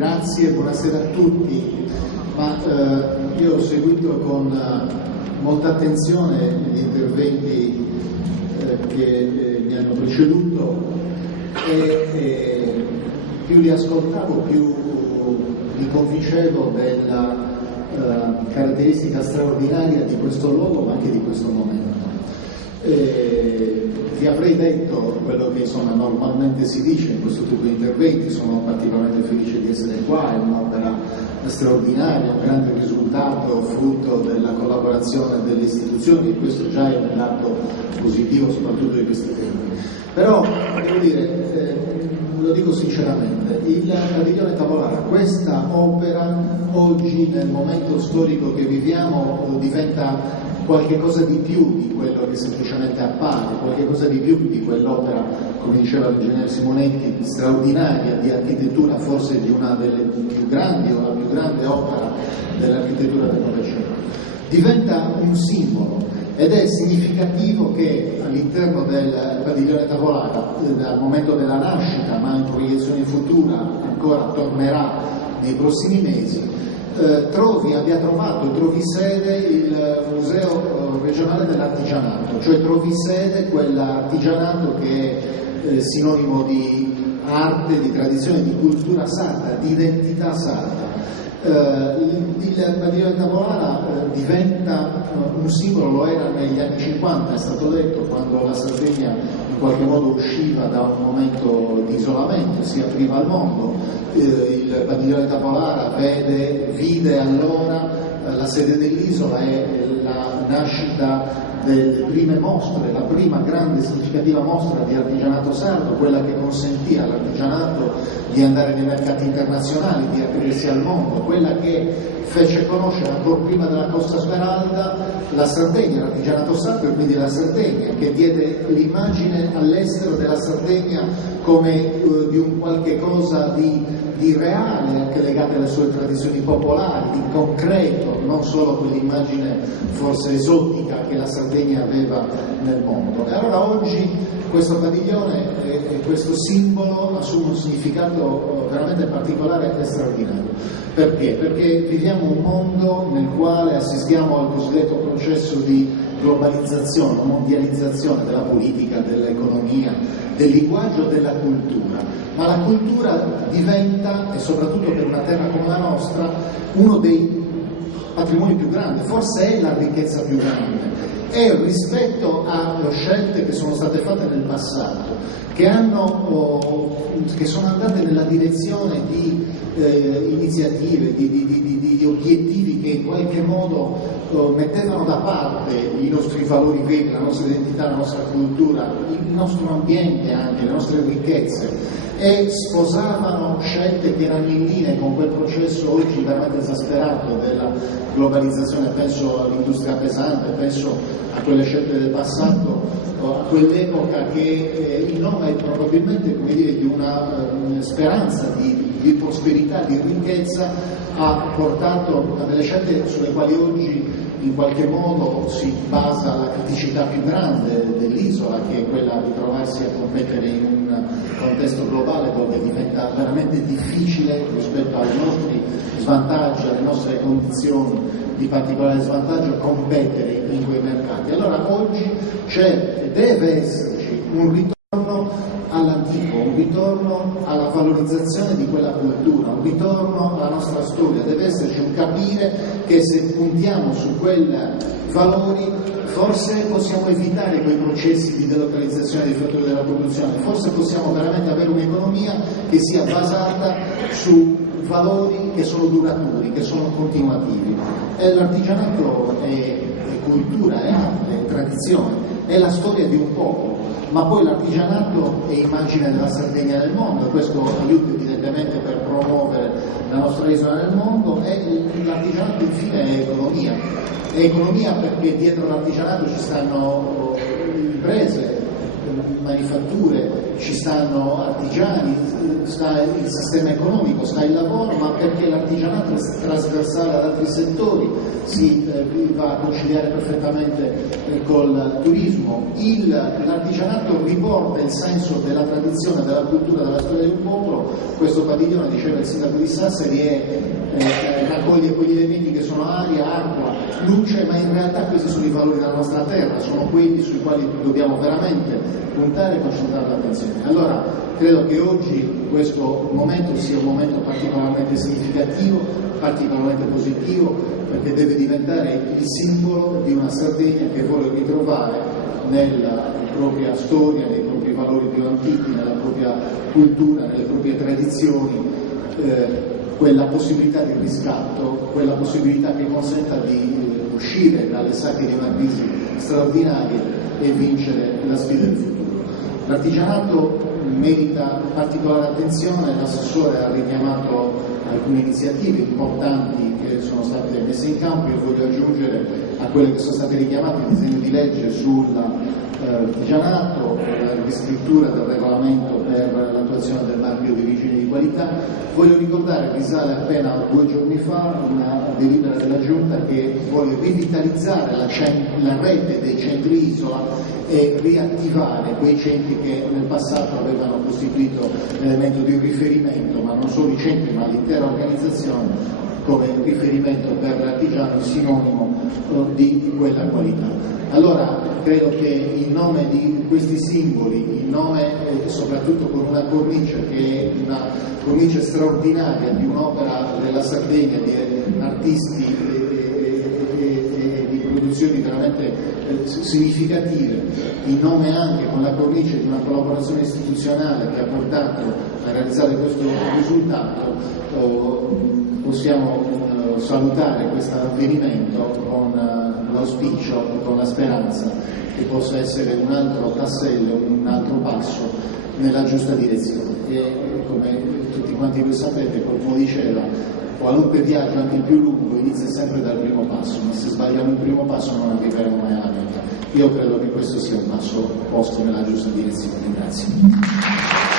grazie, buonasera a tutti. Io ho seguito con molta attenzione gli interventi che mi hanno preceduto e più li ascoltavo più mi convincevo della caratteristica straordinaria di questo luogo ma anche di questo momento. Vi avrei detto quello che normalmente si dice in questo tipo di interventi. Sono particolarmente felice di essere qua, è un'opera straordinaria, un grande risultato frutto della collaborazione delle istituzioni, e questo già è un dato positivo soprattutto di questi tempi. Però devo dire, lo dico sinceramente, il Padiglione Tavolara, questa opera oggi nel momento storico che viviamo diventa qualche cosa di più di quello che semplicemente appare, qualche cosa di più di quell'opera, come diceva l'ingegnere Simonetti, straordinaria di architettura, forse di una delle più grandi o la più grande opera dell'architettura del Novecento. Diventa un simbolo ed è significativo che all'interno del Padiglione Tavolara, dal momento della nascita, ma in proiezione futura ancora tornerà nei prossimi mesi, abbia trovato e trovi sede il Museo regionale dell'artigianato, cioè trovi sede quell'artigianato che è sinonimo di arte, di tradizione, di cultura sarda, di identità sarda. Il Padiglione Tavolara diventa un simbolo, lo era negli anni 50, è stato detto, quando la Sardegna in qualche modo usciva da un momento di isolamento, si apriva al mondo. Il Padiglione Tavolara vide allora la sede dell'isola e la nascita delle prime mostre, la prima grande significativa mostra di artigianato sardo, quella che consentì all'artigianato di andare nei mercati internazionali, di aprirsi al mondo, quella che fece conoscere ancora prima della Costa Smeralda la Sardegna, l'artigianato sardo e quindi la Sardegna, che diede l'immagine all'estero della Sardegna come di un qualche cosa di reale, anche legate alle sue tradizioni popolari, di concreto, non solo quell'immagine forse esotica che la Sardegna aveva nel mondo. E allora oggi questo padiglione e questo simbolo assume un significato veramente particolare e straordinario. Perché? Perché viviamo un mondo nel quale assistiamo al cosiddetto processo di globalizzazione, mondializzazione della politica, dell'economia, del linguaggio, della cultura. Ma la cultura diventa, e soprattutto per una terra come la nostra, uno dei patrimoni più grandi, forse è la ricchezza più grande. E rispetto alle scelte che sono state fatte nel passato, che sono andate nella direzione di iniziative, di obiettivi che in qualche modo mettevano da parte i nostri valori veri, la nostra identità, la nostra cultura, il nostro ambiente anche, le nostre ricchezze, e sposavano scelte che erano in linea con quel processo oggi veramente esasperato della globalizzazione. Penso all'industria pesante, penso a quelle scelte del passato, a quell'epoca che in nome probabilmente, come dire, di una speranza di prosperità, di ricchezza, ha portato a delle scelte sulle quali oggi in qualche modo si basa la criticità più grande dell'isola, che è quella di trovarsi a competere in un contesto globale dove diventa veramente difficile, rispetto ai nostri svantaggi, alle nostre condizioni di particolare svantaggio, competere in quei mercati. Allora oggi c'è e deve esserci un ritorno all'antico, un ritorno alla valorizzazione di quella cultura, un ritorno alla nostra storia. Deve esserci un capire che se puntiamo su quei valori forse possiamo evitare quei processi di delocalizzazione dei fattori della produzione, forse possiamo veramente avere un'economia che sia basata su valori che sono duraturi, che sono continuativi. L'artigianato è cultura, è arte, è tradizione, è la storia di un popolo, ma poi l'artigianato è immagine della Sardegna nel mondo, e questo aiuta evidentemente per promuovere la nostra isola nel mondo, e l'artigianato infine è economia. È economia perché dietro l'artigianato ci stanno imprese, manifatture ci stanno artigiani, sta il sistema economico, sta il lavoro, ma perché l'artigianato è trasversale ad altri settori, si va a conciliare perfettamente col turismo. L'artigianato riporta il senso della tradizione, della cultura, della storia di un popolo. Questo padiglione, diceva il sindaco di Sassari, raccoglie quegli elementi che sono aria, acqua, luce, ma in realtà questi sono i valori della nostra terra, sono quelli sui quali dobbiamo veramente puntare e concentrare l'attenzione. Allora credo che oggi questo momento sia un momento particolarmente significativo, particolarmente positivo, perché deve diventare il simbolo di una Sardegna che vuole ritrovare nella propria storia, nei propri valori più antichi, nella propria cultura, nelle proprie tradizioni, quella possibilità di riscatto, quella possibilità che consenta di uscire dalle sacche di una crisi straordinaria e vincere la sfida del futuro. L'artigianato merita particolare attenzione, l'assessore ha richiamato alcune iniziative importanti che sono state messe in campo. Io voglio aggiungere a quelle che sono state richiamate il disegno di legge sull'artigianato, la riscrittura del regolamento per l'attuazione del marchio di origine di qualità. Voglio ricordare, risale appena 2 giorni fa, una delibera della Giunta che vuole rivitalizzare la rete dei centri isola e riattivare quei centri che nel passato avevano costituito elemento di riferimento, ma non solo i centri ma l'intera organizzazione, come riferimento per l'artigiano, sinonimo di quella qualità. Allora credo che in nome di questi simboli, in nome soprattutto con una cornice che è una cornice straordinaria di un'opera della Sardegna, di artisti e di produzioni veramente significative, in nome anche con la cornice di una collaborazione istituzionale che ha portato a realizzare questo risultato, possiamo salutare questo avvenimento con l'auspicio, con la speranza che possa essere un altro tassello, un altro passo nella giusta direzione. E come tutti quanti voi sapete, come diceva, qualunque viaggio, anche il più lungo, inizia sempre dal primo passo, ma se sbagliamo il primo passo non arriveremo mai alla meta. Io credo che questo sia un passo posto nella giusta direzione. Grazie.